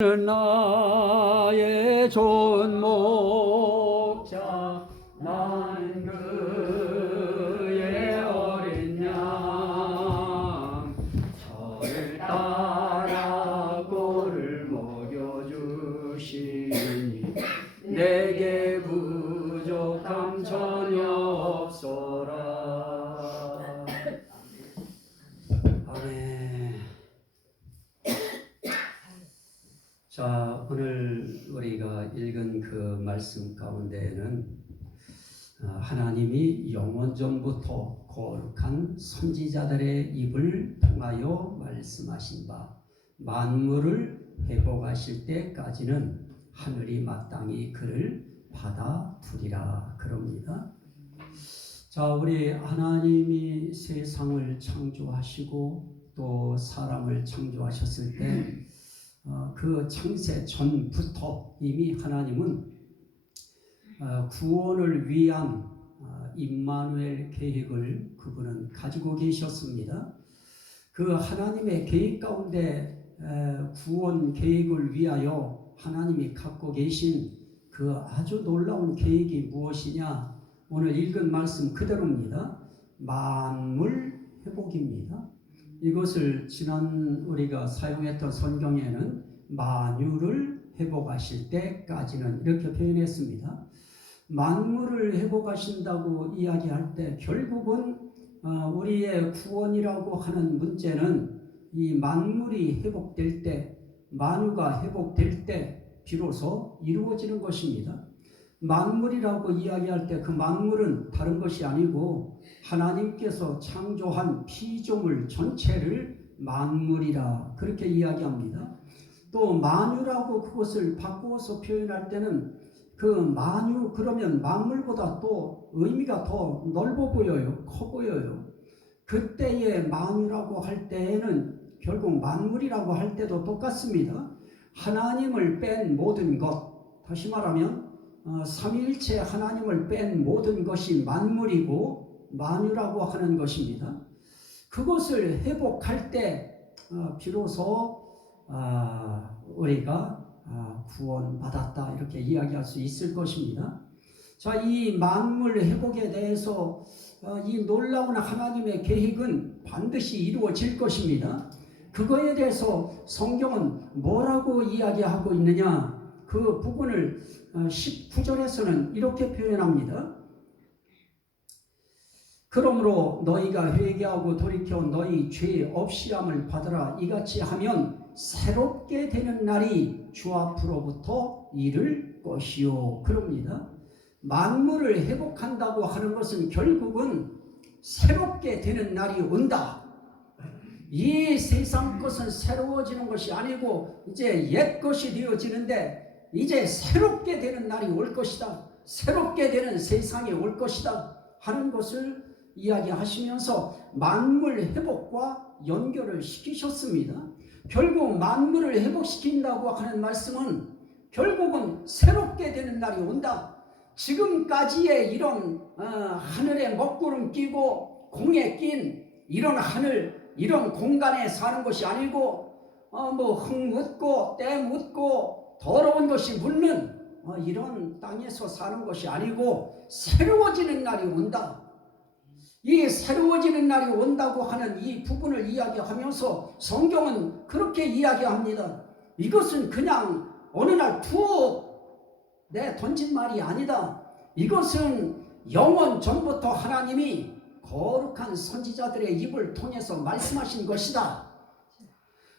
나의 좋은 목자 나는 그의 어린 양 저를 따라 꼴을 먹여주시니 내게 부족함 전혀 없소라. 아멘. 자, 오늘 우리가 읽은 그 말씀 가운데에는 하나님이 영원전부터 거룩한 선지자들의 입을 통하여 말씀하신 바 만물을 회복하실 때까지는 하늘이 마땅히 그를 받아두리라 그럽니다. 자, 우리 하나님이 세상을 창조하시고 또 사람을 창조하셨을 때 그 창세 전부터 이미 하나님은 구원을 위한 임마누엘 계획을 그분은 가지고 계셨습니다. 그 하나님의 계획 가운데 구원 계획을 위하여 하나님이 갖고 계신 그 아주 놀라운 계획이 무엇이냐? 오늘 읽은 말씀 그대로입니다. 만물 회복입니다. 이것을 지난 우리가 사용했던 성경에는 만유를 회복하실 때까지는 이렇게 표현했습니다. 만물을 회복하신다고 이야기할 때 결국은 우리의 구원이라고 하는 문제는 이 만물이 회복될 때, 만유가 회복될 때 비로소 이루어지는 것입니다. 만물이라고 이야기할 때 그 만물은 다른 것이 아니고 하나님께서 창조한 피조물 전체를 만물이라 그렇게 이야기합니다. 또 만유라고 그것을 바꾸어서 표현할 때는 그 만유 그러면 만물보다 또 의미가 더 넓어 보여요. 커 보여요. 그때의 만유라고 할 때에는 결국 만물이라고 할 때도 똑같습니다. 하나님을 뺀 모든 것, 다시 말하면 삼위일체 하나님을 뺀 모든 것이 만물이고 만유라고 하는 것입니다. 그것을 회복할 때 비로소 우리가 구원받았다 이렇게 이야기할 수 있을 것입니다. 자, 이 만물 회복에 대해서 이 놀라운 하나님의 계획은 반드시 이루어질 것입니다. 그거에 대해서 성경은 뭐라고 이야기하고 있느냐? 그 부분을 19절에서는 이렇게 표현합니다. 그러므로 너희가 회개하고 돌이켜 너희 죄 없이함을 받으라. 이같이 하면 새롭게 되는 날이 주 앞으로부터 이를 것이요 그럽니다. 만물을 회복한다고 하는 것은 결국은 새롭게 되는 날이 온다. 이 세상 것은 새로워지는 것이 아니고 이제 옛 것이 되어지는데 이제 새롭게 되는 날이 올 것이다. 새롭게 되는 세상이 올 것이다 하는 것을 이야기하시면서 만물 회복과 연결을 시키셨습니다. 결국 만물을 회복시킨다고 하는 말씀은 결국은 새롭게 되는 날이 온다. 지금까지의 이런 하늘에 먹구름 끼고 공에 낀 이런 하늘, 이런 공간에 사는 것이 아니고 흙 묻고 때 묻고 더러운 것이 묻는 이런 땅에서 사는 것이 아니고 새로워지는 날이 온다. 이 새로워지는 날이 온다고 하는 이 부분을 이야기하면서 성경은 그렇게 이야기합니다. 이것은 그냥 어느 날 툭 던진 말이 아니다. 이것은 영원 전부터 하나님이 거룩한 선지자들의 입을 통해서 말씀하신 것이다.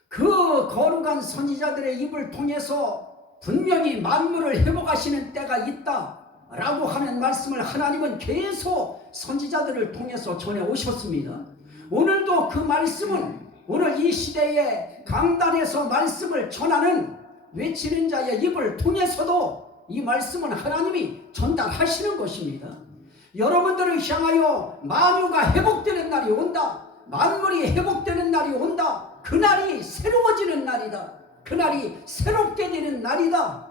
그 거룩한 선지자들의 입을 통해서 분명히 만물을 회복하시는 때가 있다 라고 하는 말씀을 하나님은 계속 선지자들을 통해서 전해 오셨습니다. 오늘도 그 말씀은 오늘 이 시대에 강단에서 말씀을 전하는 외치는 자의 입을 통해서도 이 말씀은 하나님이 전달하시는 것입니다. 여러분들을 향하여 만유가 회복되는 날이 온다. 만물이 회복되는 날이 온다. 그날이 새로워지는 날이다. 그날이 새롭게 되는 날이다.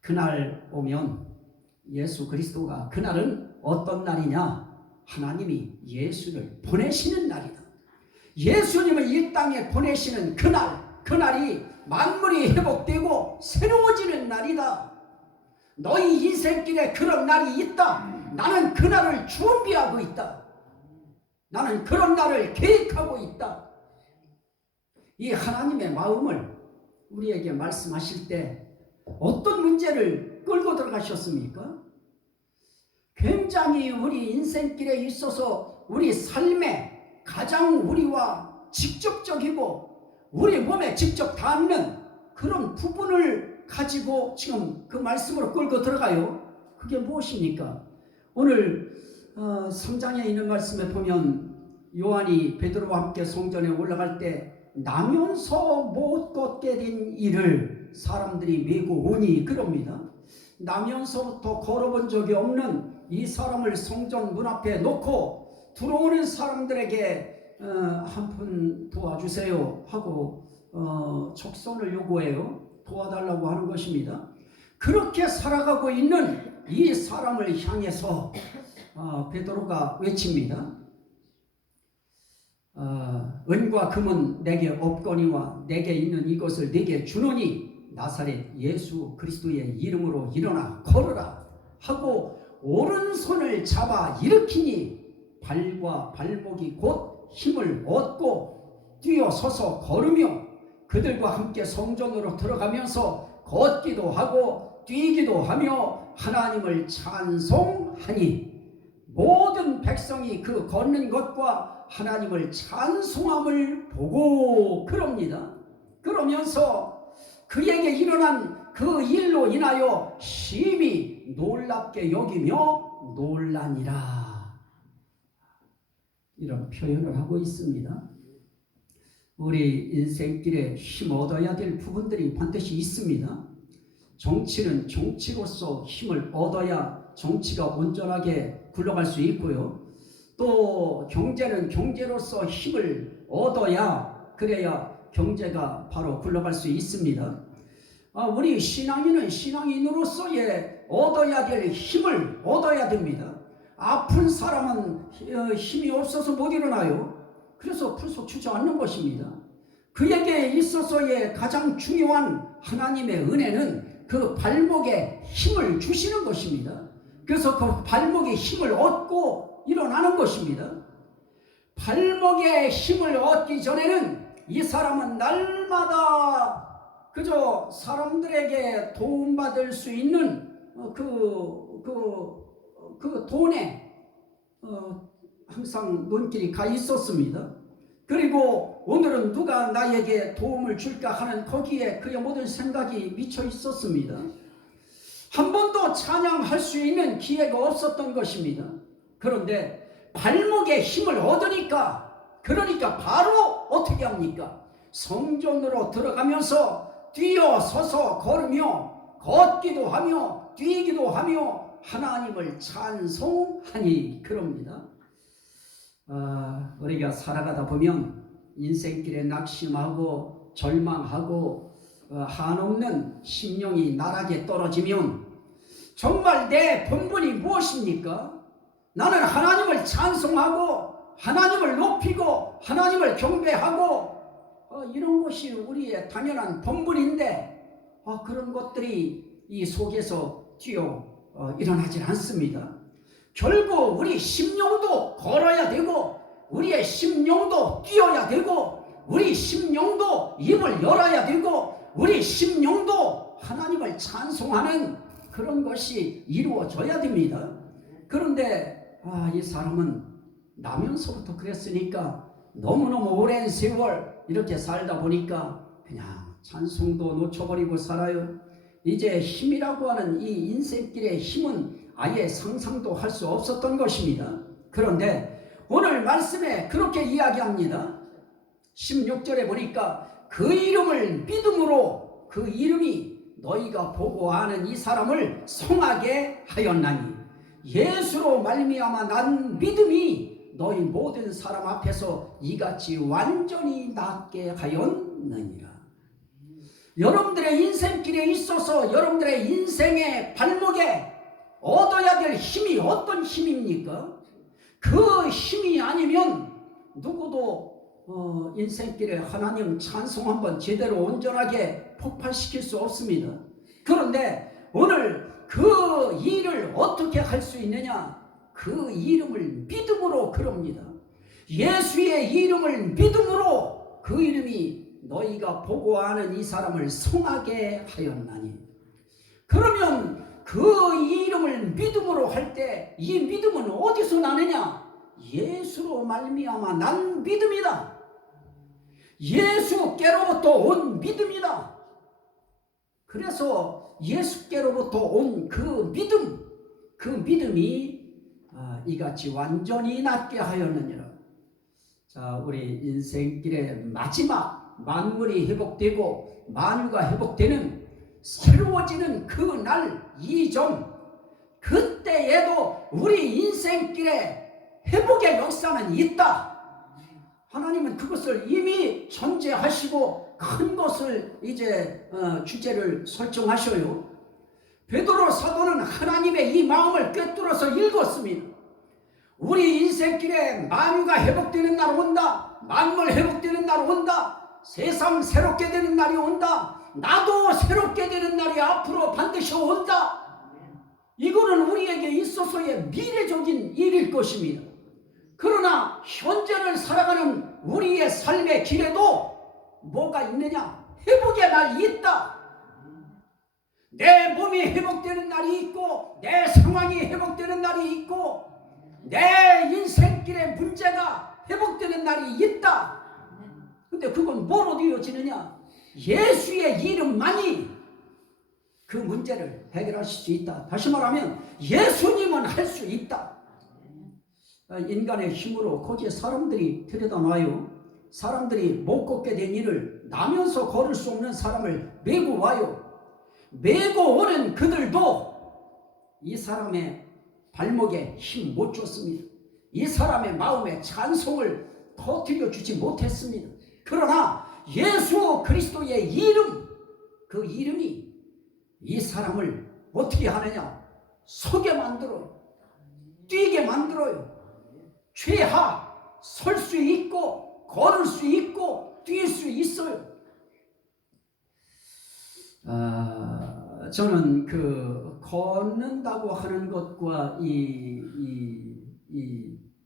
그날 오면 예수 그리스도가 그날은 어떤 날이냐? 하나님이 예수를 보내시는 날이다. 예수님을 이 땅에 보내시는 그날, 그날이 만물이 회복되고 새로워지는 날이다. 너희 인생길에 그런 날이 있다. 나는 그날을 준비하고 있다. 나는 그런 날을 계획하고 있다. 이 하나님의 마음을 우리에게 말씀하실 때 어떤 문제를 끌고 들어가셨습니까? 굉장히 우리 인생길에 있어서 우리 삶에 가장 우리와 직접적이고 우리 몸에 직접 닿는 그런 부분을 가지고 지금 그 말씀으로 끌고 들어가요. 그게 무엇입니까? 오늘 3장에 있는 말씀에 보면 요한이 베드로와 함께 성전에 올라갈 때 나면서 못 걷게 된 일을 사람들이 메고 오니 그럽니다. 나면서부터 걸어본 적이 없는 이 사람을 성전 문 앞에 놓고 들어오는 사람들에게 한 분 도와주세요 하고 척선을 요구해요. 도와달라고 하는 것입니다. 그렇게 살아가고 있는 이 사람을 향해서 베드로가 외칩니다. 은과 금은 내게 없거니와 내게 있는 이것을 내게 주노니 나사렛 예수 그리스도의 이름으로 일어나 걸어라 하고 오른손을 잡아 일으키니 발과 발목이 곧 힘을 얻고 뛰어서서 걸으며 그들과 함께 성전으로 들어가면서 걷기도 하고 뛰기도 하며 하나님을 찬송하니 모든 백성이 그 걷는 것과 하나님을 찬송함을 보고 그럽니다. 그러면서 그에게 일어난 그 일로 인하여 심히 놀랍게 여기며 놀라니라. 이런 표현을 하고 있습니다. 우리 인생길에 힘 얻어야 될 부분들이 반드시 있습니다. 정치는 정치로서 힘을 얻어야 정치가 온전하게 굴러갈 수 있고요. 또 경제는 경제로서 힘을 얻어야 그래야 경제가 바로 굴러갈 수 있습니다. 우리 신앙인은 신앙인으로서의 얻어야 될 힘을 얻어야 됩니다. 아픈 사람은 힘이 없어서 못 일어나요. 그래서 풀속 주저앉는 것입니다. 그에게 있어서의 가장 중요한 하나님의 은혜는 그 발목에 힘을 주시는 것입니다. 그래서 그 발목에 힘을 얻고 일어나는 것입니다. 발목에 힘을 얻기 전에는 이 사람은 날마다 그저 사람들에게 도움받을 수 있는 그 돈에 항상 눈길이 가 있었습니다. 그리고 오늘은 누가 나에게 도움을 줄까 하는 거기에 그의 모든 생각이 미쳐 있었습니다. 한 번도 찬양할 수 있는 기회가 없었던 것입니다. 그런데 발목에 힘을 얻으니까 그러니까 바로 어떻게 합니까? 성전으로 들어가면서 뛰어서서 걸으며 걷기도 하며 뛰기도 하며 하나님을 찬송하니 그럽니다. 우리가 살아가다 보면 인생길에 낙심하고 절망하고 한없는 심령이 나락에 떨어지면 정말 내 본분이 무엇입니까? 나는 하나님을 찬송하고 하나님을 높이고 하나님을 경배하고 이런 것이 우리의 당연한 본분인데 그런 것들이 이 속에서 일어나질 않습니다. 결국 우리 심령도 걸어야 되고 우리의 심령도 뛰어야 되고 우리 심령도 입을 열어야 되고 우리 심령도 하나님을 찬송하는 그런 것이 이루어져야 됩니다. 그런데 이 사람은 나면서부터 그랬으니까 너무너무 오랜 세월 이렇게 살다 보니까 그냥 찬송도 놓쳐버리고 살아요. 이제 힘이라고 하는 이 인생길의 힘은 아예 상상도 할 수 없었던 것입니다. 그런데 오늘 말씀에 그렇게 이야기합니다. 16절에 보니까 그 이름을 믿음으로 그 이름이 너희가 보고 아는 이 사람을 성하게 하였나니 예수로 말미암아 난 믿음이 너희 모든 사람 앞에서 이같이 완전히 낫게 하였느니라. 여러분들의 인생길에 있어서 여러분들의 인생의 발목에 얻어야 될 힘이 어떤 힘입니까? 그 힘이 아니면 누구도 인생길에 하나님 찬송 한번 제대로 온전하게 폭발시킬 수 없습니다. 그런데 오늘 그 일을 어떻게 할 수 있느냐? 그 이름을 믿음으로 그럽니다. 예수의 이름을 믿음으로 그 이름이 너희가 보고 아는 이 사람을 성하게 하였나니. 그러면 그 이름을 믿음으로 할 때 이 믿음은 어디서 나느냐? 예수로 말미암아 난 믿음이다. 예수께로부터 온 믿음이다. 그래서 예수께로부터 온 그 믿음이 이같이 완전히 낫게 하였느니라. 자, 우리 인생길의 마지막 만물이 회복되고 만유가 회복되는 새로워지는 그 날 이전, 그때에도 우리 인생길에 회복의 역사는 있다. 하나님은 그것을 이미 전제하시고 큰 것을 이제 주제를 설정하셔요. 베드로 사도는 하나님의 이 마음을 꿰뚫어서 읽었습니다. 우리 인생길에 만유가 회복되는 날 온다. 만물 회복되는 날 온다. 세상 새롭게 되는 날이 온다. 나도 새롭게 되는 날이 앞으로 반드시 온다. 이거는 우리에게 있어서의 미래적인 일일 것입니다. 그러나 현재를 살아가는 우리의 삶의 길에도 뭐가 있느냐? 회복의 날이 있다. 내 몸이 회복되는 날이 있고 내 상황이 회복되는 날이 있고 내 인생길의 문제가 회복되는 날이 있다. 근데 그건 뭐로 이어지느냐? 예수의 이름만이 그 문제를 해결하실 수 있다. 다시 말하면 예수님은 할 수 있다. 인간의 힘으로 거기에 사람들이 들여다놔요. 사람들이 못 걷게 된 일을 나면서 걸을 수 없는 사람을 메고 와요. 메고 오는 그들도 이 사람의 발목에 힘 못 줬습니다. 이 사람의 마음에 찬송을 터뜨려 주지 못했습니다. 그러나 예수 그리스도의 이름, 그 이름이 이 사람을 어떻게 하느냐? 서게 만들어요. 뛰게 만들어요. 최하 설 수 있고 걸을 수 있고 뛸 수 있어요. 저는 그 걷는다고 하는 것과 이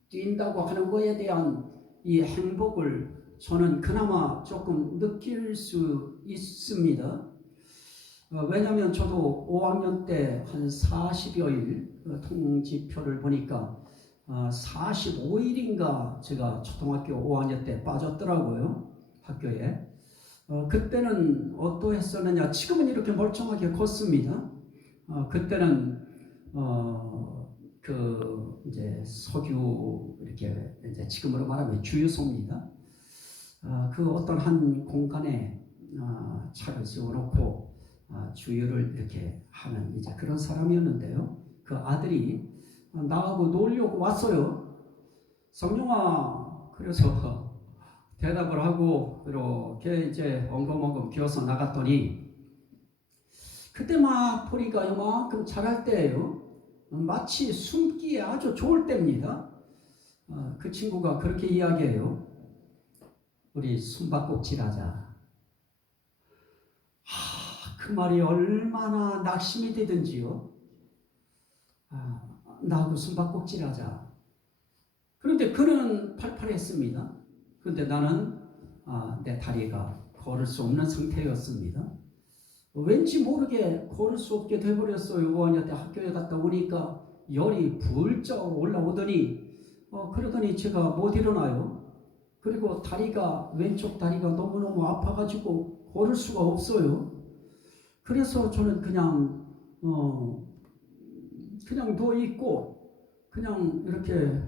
뛴다고 하는 것에 대한 이 행복을 저는 그나마 조금 느낄 수 있습니다. 왜냐하면 저도 5학년 때 한 40여일 통지표를 보니까 45일인가 제가 초등학교 5학년 때 빠졌더라고요. 학교에. 그때는 어떠했었느냐? 지금은 이렇게 멀쩡하게 걷습니다. 그때는 그 이제 석유 이렇게 이제 지금으로 말하면 주유소입니다. 그 어떤 한 공간에 차를 세워놓고 주유를 이렇게 하는 이제 그런 사람이었는데요. 그 아들이 나하고 놀려고 왔어요. 성룡아, 그래서 대답을 하고 이렇게 이제 엉금엉금 기어서 나갔더니 그때 막 보니까 이만큼 자랄 때예요. 마치 숨기에 아주 좋을 때입니다. 그 친구가 그렇게 이야기해요. 우리 숨바꼭질하자. 그 말이 얼마나 낙심이 되든지요. 나하고 숨바꼭질하자. 그런데 그는 팔팔했습니다. 그런데 나는 내 다리가 걸을 수 없는 상태였습니다. 왠지 모르게 걸을 수 없게 돼버렸어요. 5학년 때 학교에 갔다 오니까 열이 불쩍 올라오더니 그러더니 제가 못 일어나요. 그리고 다리가 왼쪽 다리가 너무너무 아파가지고 걸을 수가 없어요. 그래서 저는 그냥 누워 있고 그냥 이렇게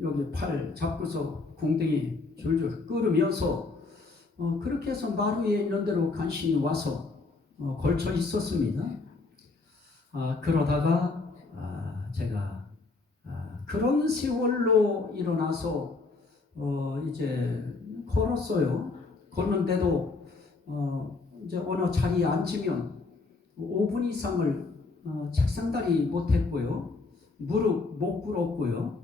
여기 팔 잡고서 궁뎅이 줄줄 끓으면서 그렇게 해서 마루에 있는 대로 간신히 와서 걸쳐 있었습니다. 그러다가 제가 그런 세월로 일어나서 이제 걸었어요. 걷는데도 이제 어느 자리에 앉으면 5분 이상을 책상다리 못했고요. 무릎 못 꿇었고요.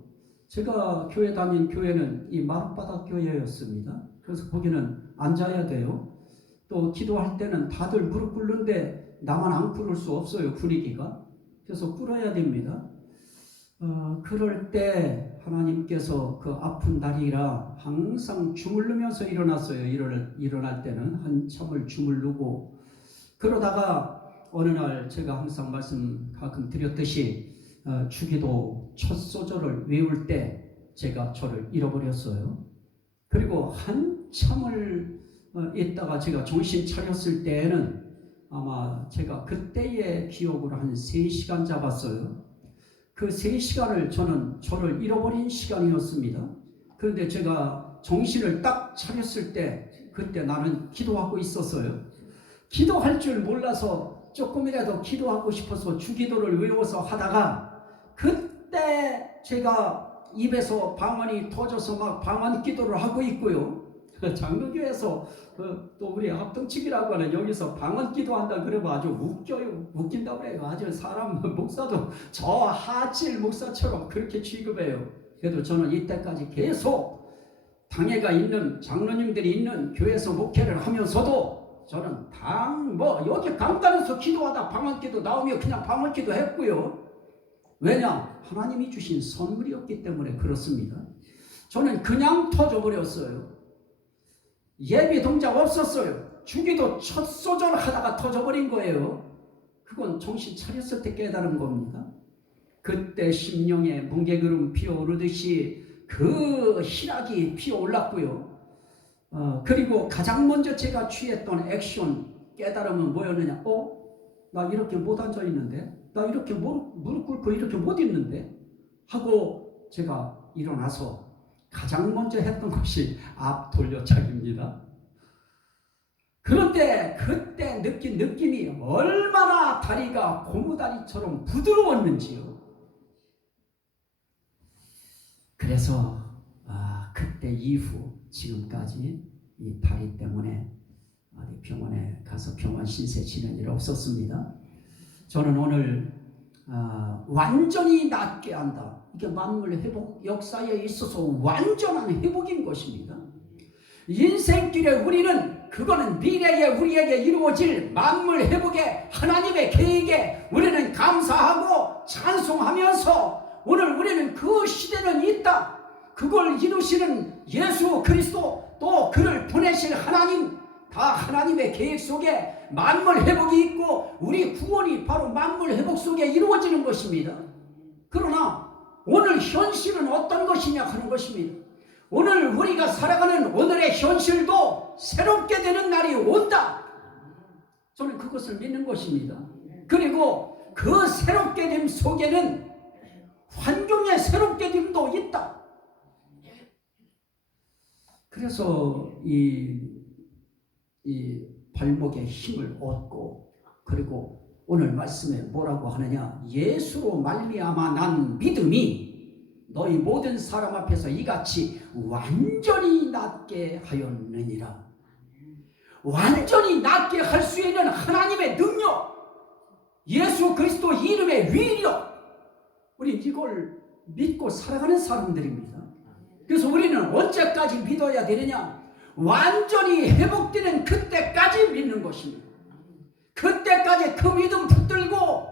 제가 교회 다닌 교회는 이 마룻바닥 교회였습니다. 그래서 거기는 앉아야 돼요. 또 기도할 때는 다들 무릎 꿇는데 나만 안 꿇을 수 없어요. 분위기가. 그래서 꿇어야 됩니다. 그럴 때 하나님께서 그 아픈 다리라 항상 주물르면서 일어났어요. 일어날 때는 한참을 주물르고, 그러다가 어느 날 제가 항상 말씀 가끔 드렸듯이 주기도 첫 소절을 외울 때 제가 저를 잃어버렸어요. 그리고 한참을 있다가 제가 정신 차렸을 때에는 아마 제가 그때의 기억으로 한 3시간 잡았어요. 그 3시간을 저를 잃어버린 시간이었습니다. 그런데 제가 정신을 딱 차렸을 때 그때 나는 기도하고 있었어요. 기도할 줄 몰라서 조금이라도 기도하고 싶어서 주기도를 외워서 하다가 그때 제가 입에서 방언이 터져서 막 방언 기도를 하고 있고요. 장로교에서 또 우리 합동측이라고 하는 여기서 방언 기도한다 그러면 아주 웃겨요. 웃긴다고 그래요. 아주 사람 목사도 저 하칠 목사처럼 그렇게 취급해요. 그래도 저는 이때까지 계속 당회가 있는 장로님들이 있는 교회에서 목회를 하면서도 저는 여기 강단에서 기도하다 방언 기도 나오면 그냥 방언 기도 했고요. 왜냐? 하나님이 주신 선물이었기 때문에 그렇습니다. 저는 그냥 터져버렸어요. 예비 동작 없었어요. 주기도 첫 소절 하다가 터져버린 거예요. 그건 정신 차렸을 때 깨달은 겁니다. 그때 심령에 뭉게구름 피어오르듯이 그 희락이 피어올랐고요. 그리고 가장 먼저 제가 취했던 액션 깨달음은 뭐였느냐? 나 이렇게 못 앉아 있는데, 나 이렇게 무릎 꿇고 이렇게 못 있는데 하고 제가 일어나서 가장 먼저 했던 것이 앞 돌려차기입니다. 그런데 그때 느낀 느낌이 얼마나 다리가 고무다리처럼 부드러웠는지요. 그래서 그때 이후 지금까지 이 다리 때문에 어디 병원에 가서 병원 신세 지는 일 없었습니다. 저는 오늘 완전히 낫게 한다. 이게 만물 회복 역사에 있어서 완전한 회복인 것입니다. 인생길에 우리는 그거는 미래에 우리에게 이루어질 만물 회복의 하나님의 계획에 우리는 감사하고 찬송하면서 오늘 우리는 그 시대는 있다. 그걸 이루시는 예수 그리스도 또 그를 보내실 하나님, 다 하나님의 계획 속에 만물 회복이 있고 우리 구원이 바로 만물 회복 속에 이루어지는 것입니다. 그러나 오늘 현실은 어떤 것이냐 하는 것입니다. 오늘 우리가 살아가는 오늘의 현실도 새롭게 되는 날이 온다. 저는 그것을 믿는 것입니다. 그리고 그 새롭게 됨 속에는 환경의 새롭게 됨도 있다. 그래서 이 발목에 힘을 얻고, 그리고 오늘 말씀에 뭐라고 하느냐? 예수로 말미암아 난 믿음이 너희 모든 사람 앞에서 이같이 완전히 낫게 하였느니라. 완전히 낫게 할 수 있는 하나님의 능력, 예수 그리스도 이름의 위력, 우리 이걸 믿고 살아가는 사람들입니다. 그래서 우리는 언제까지 믿어야 되느냐? 완전히 회복되는 그때까지 믿는 것입니다. 그때까지 그 믿음 붙들고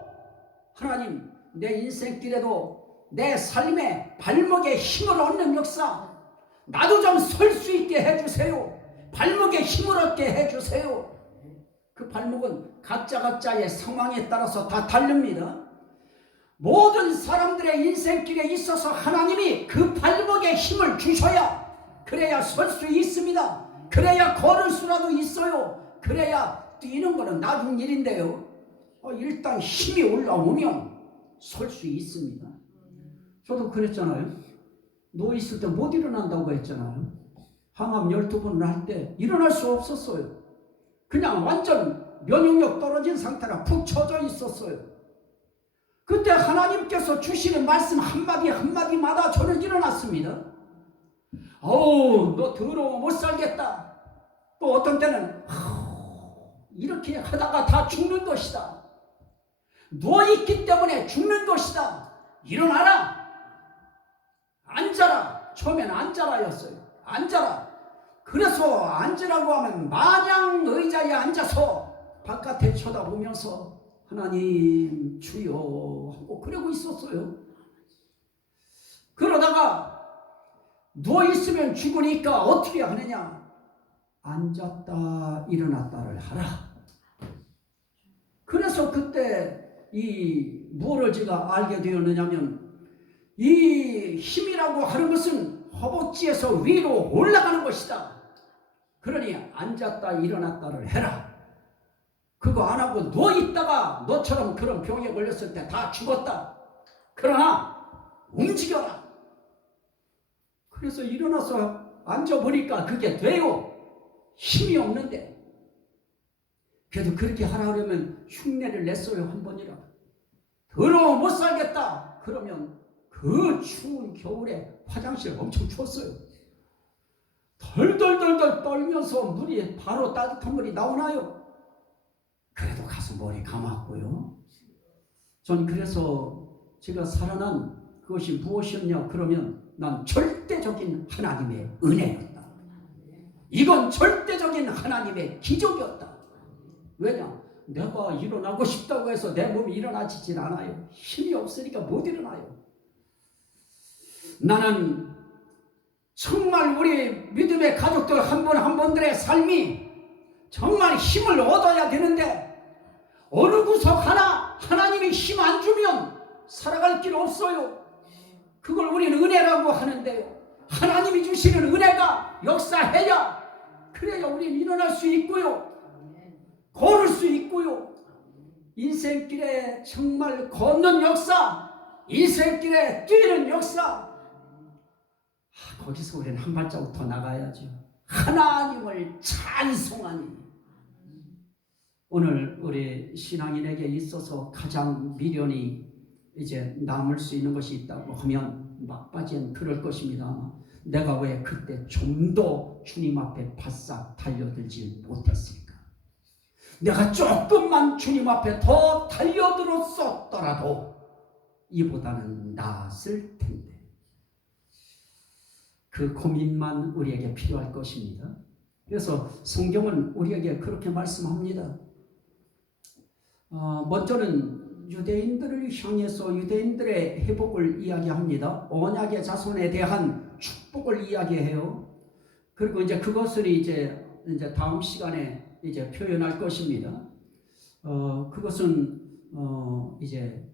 하나님, 내 인생길에도 내 삶의 발목에 힘을 얻는 역사, 나도 좀 설 수 있게 해주세요. 발목에 힘을 얻게 해주세요. 그 발목은 각자의 상황에 따라서 다 다릅니다. 모든 사람들의 인생길에 있어서 하나님이 그 발목에 힘을 주셔야, 그래야 설 수 있습니다. 그래야 걸을 수라도 있어요. 그래야 뛰는 거는 나중 일인데요. 일단 힘이 올라오면 설 수 있습니다. 저도 그랬잖아요. 누워있을 때 못 일어난다고 했잖아요. 항암 12번을 할 때 일어날 수 없었어요. 그냥 완전 면역력 떨어진 상태라 푹 처져 있었어요. 그때 하나님께서 주시는 말씀 한마디 한마디마다 저는 일어났습니다. 너 더러워 못 살겠다. 또 어떤 때는 이렇게 하다가 다 죽는 것이다. 누워있기 때문에 죽는 것이다. 일어나라. 앉아라. 처음엔 앉아라였어요. 앉아라. 그래서 앉으라고 하면 마냥 의자에 앉아서 바깥에 쳐다보면서 하나님 주여 하고 그러고 있었어요. 그러다가 누워있으면 죽으니까 어떻게 하느냐? 앉았다 일어났다를 하라. 그래서 그때 무엇을 제가 알게 되었느냐면, 이 힘이라고 하는 것은 허벅지에서 위로 올라가는 것이다. 그러니 앉았다 일어났다를 해라. 그거 안 하고 누워있다가 너처럼 그런 병에 걸렸을 때 다 죽었다. 그러나 움직여라. 그래서 일어나서 앉아보니까 그게 돼요. 힘이 없는데. 그래도 그렇게 하라 그러면 흉내를 냈어요. 한 번이라도. 더러워 못 살겠다. 그러면 그 추운 겨울에 화장실 엄청 추웠어요. 덜덜덜덜 떨면서 물이 바로 따뜻한 물이 나오나요? 그래도 가서 머리 감았고요. 전 그래서 제가 살아난 그것이 무엇이었냐 그러면 난 절대적인 하나님의 은혜였다. 이건 절대적인 하나님의 기적이었다. 왜냐? 내가 일어나고 싶다고 해서 내 몸이 일어나지질 않아요. 힘이 없으니까 못 일어나요. 나는 정말 우리 믿음의 가족들 한 분 한 분들의 삶이 정말 힘을 얻어야 되는데, 어느 구석 하나 하나님이 힘 안 주면 살아갈 길 없어요. 그걸 우리는 은혜라고 하는데요. 하나님이 주시는 은혜가 역사해야, 그래야 우리는 일어날 수 있고요. 걸을 수 있고요. 인생길에 정말 걷는 역사, 인생길에 뛰는 역사, 거기서 우리는 한 발자국 더 나가야죠. 하나님을 찬송하니. 오늘 우리 신앙인에게 있어서 가장 미련이 이제 남을 수 있는 것이 있다고 하면 막바지엔 그럴 것입니다. 내가 왜 그때 좀 더 주님 앞에 바싹 달려들지 못했을까? 내가 조금만 주님 앞에 더 달려들었었더라도 이보다는 나았을 텐데. 그 고민만 우리에게 필요할 것입니다. 그래서 성경은 우리에게 그렇게 말씀합니다. 먼저는 유대인들을 향해서 유대인들의 회복을 이야기합니다. 언약의 자손에 대한 축복을 이야기해요. 그리고 이제 그것을 이제 다음 시간에 이제 표현할 것입니다. 그것은 이제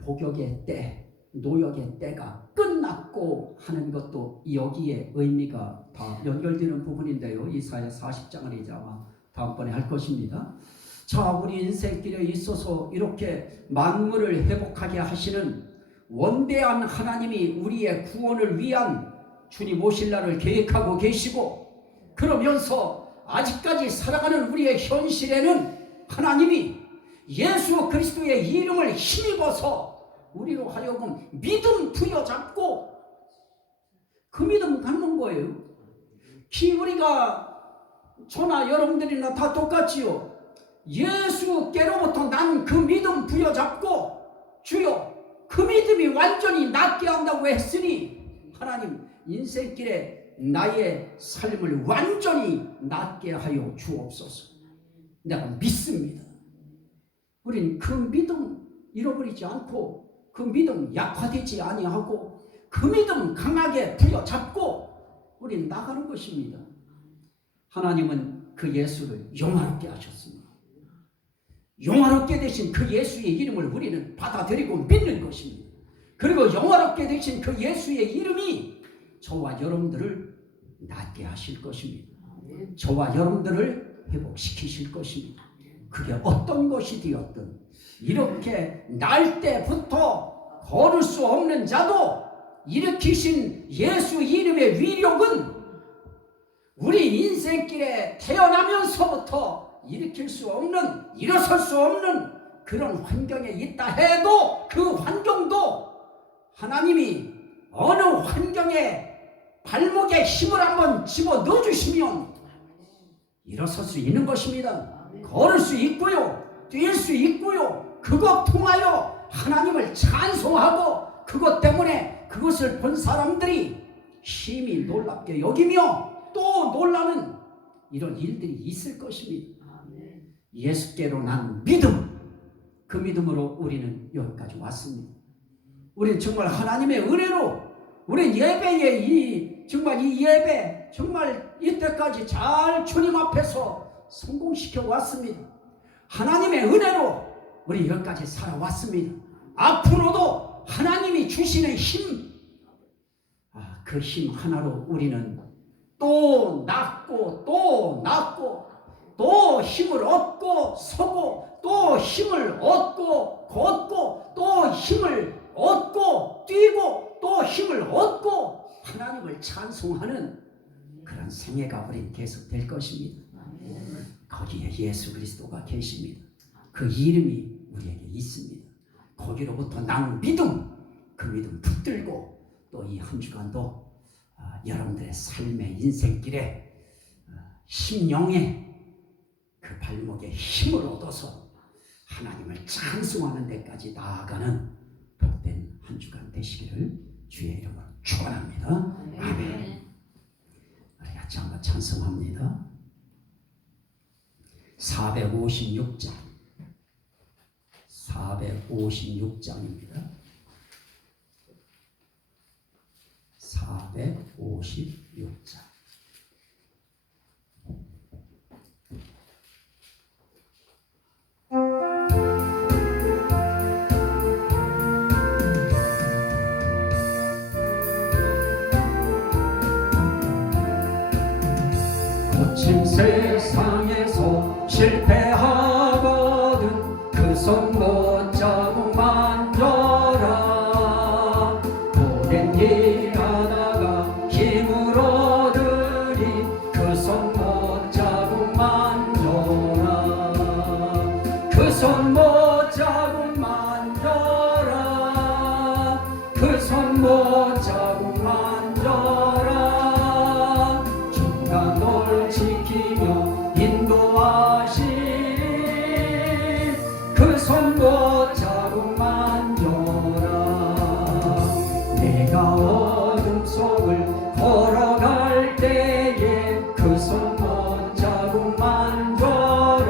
복역의 때, 노역의 때가 끝났고 하는 것도 여기에 의미가 다 연결되는 부분인데요. 이사야 40장을 이제 아마 다음번에 할 것입니다. 자, 우리 인생길에 있어서 이렇게 만물을 회복하게 하시는 원대한 하나님이 우리의 구원을 위한 주님 오실 날을 계획하고 계시고, 그러면서 아직까지 살아가는 우리의 현실에는 하나님이 예수 그리스도의 이름을 힘입어서 우리로 하여금 믿음 부여잡고 그 믿음 갖는 거예요. 우리가 저나 여러분들이나 다 똑같지요. 예수께로부터 난 그 믿음 부여잡고 주여 그 믿음이 완전히 낫게 한다고 했으니 하나님 인생길에 나의 삶을 완전히 낫게 하여 주옵소서. 내가 믿습니다. 우린 그 믿음 잃어버리지 않고 그 믿음 약화되지 아니하고 그 믿음 강하게 부여잡고 우린 나가는 것입니다. 하나님은 그 예수를 영화롭게 하셨습니다. 영화롭게 되신 그 예수의 이름을 우리는 받아들이고 믿는 것입니다. 그리고 영화롭게 되신 그 예수의 이름이 저와 여러분들을 낫게 하실 것입니다. 저와 여러분들을 회복시키실 것입니다. 그게 어떤 것이 되었든 이렇게 날 때부터 걸을 수 없는 자도 일으키신 예수 이름의 위력은 우리 인생길에 태어나면서부터 일으킬 수 없는, 일어설 수 없는 그런 환경에 있다 해도 그 환경도 하나님이 어느 환경에 발목에 힘을 한번 집어넣어 주시면 일어설 수 있는 것입니다. 걸을 수 있고요, 뛸 수 있고요, 그것 통하여 하나님을 찬송하고 그것 때문에 그것을 본 사람들이 심히 놀랍게 여기며 또 놀라는 이런 일들이 있을 것입니다. 예수께로 난 믿음, 그 믿음으로 우리는 여기까지 왔습니다. 우리는 정말 하나님의 은혜로 우리 예배에 정말 이 예배 정말 이때까지 잘 주님 앞에서 성공시켜 왔습니다. 하나님의 은혜로 우리 여기까지 살아왔습니다. 앞으로도 하나님이 주시는 힘, 그 힘 하나로 우리는 또 낫고 또 낫고 또 힘을 얻고 서고 또 힘을 얻고 걷고 또 힘을 얻고 뛰고 또 힘을 얻고 하나님을 찬송하는 그런 생애가 우린 계속될 것입니다. 거기에 예수 그리스도가 계십니다. 그 이름이 우리에게 있습니다. 거기로부터 난 믿음, 그 믿음 붙들고 또 이 한 주간도 여러분들의 삶의 인생길에 심령에 그 발목에 힘을 얻어서 하나님을 찬송하는 데까지 나아가는 복된 한 주간 되시기를 주의 이름으로 축원합니다. 아멘. 우리 같이 한번 찬송합니다. 456장 456장입니다. 456장. 거친 세상에서 실패하거든 그 손 못 잡고 만져라. 오랜 길 가다가 힘을 얻으리 그 손 못 잡고 만져라. 그 손 못 잡고 만져라. 그 손 못 잡고 만져라. 주가 널 지키며 인도하시리 그 손 못 잡고 만져라. 내가 어둠 속을 걸어갈 때에 그 손 못 잡고 만져라.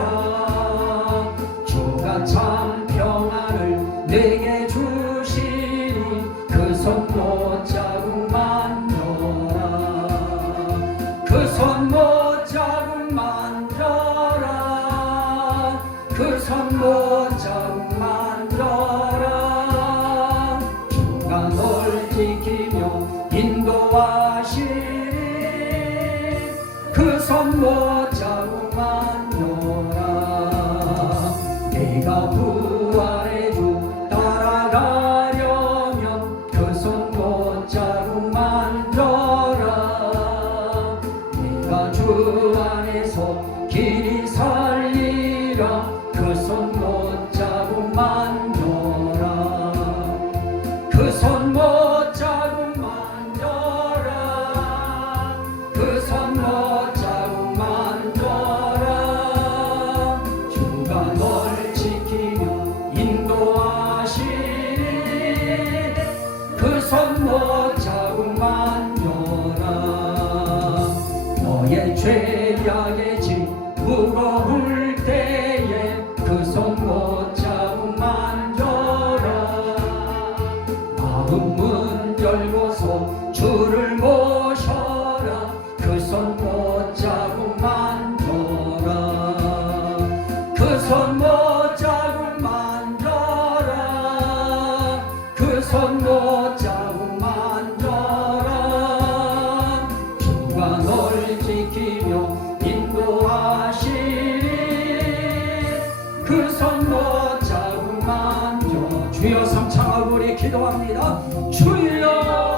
주가 참 평안을 내게 주시니 그 손 못 잡고 만져라. 그 손 못 잡고 만져라. 그 손 못 잡고 만져라. 주가 널 지키며 인도하시리 그 손 못 잡고 만져라. 내가 부활의 주 따라가려면 그 손 못 잡고 만져라. 내가 주 안에서 길이 살리라 그 손 못 잡고 만져라. 그 손 못 잡고 만져라. 그 손 못 잡고 만져라. 주가 널 지키며 인도하시리 그 손 못 잡고 만져라. 너의 죄악의 짐 무거울 때에 그 손 못 잡고 만져라. 마음 문 열고서 주를 모셔라. 그 손 못 잡고 만져라. 그 손 못 잡고 만져라. 그 손 못 잡고 만져라. 주가 널 지키며 인도하시리 그 손 못 잡고 만져. 주여 삼창하고 우리 기도합니다. 주여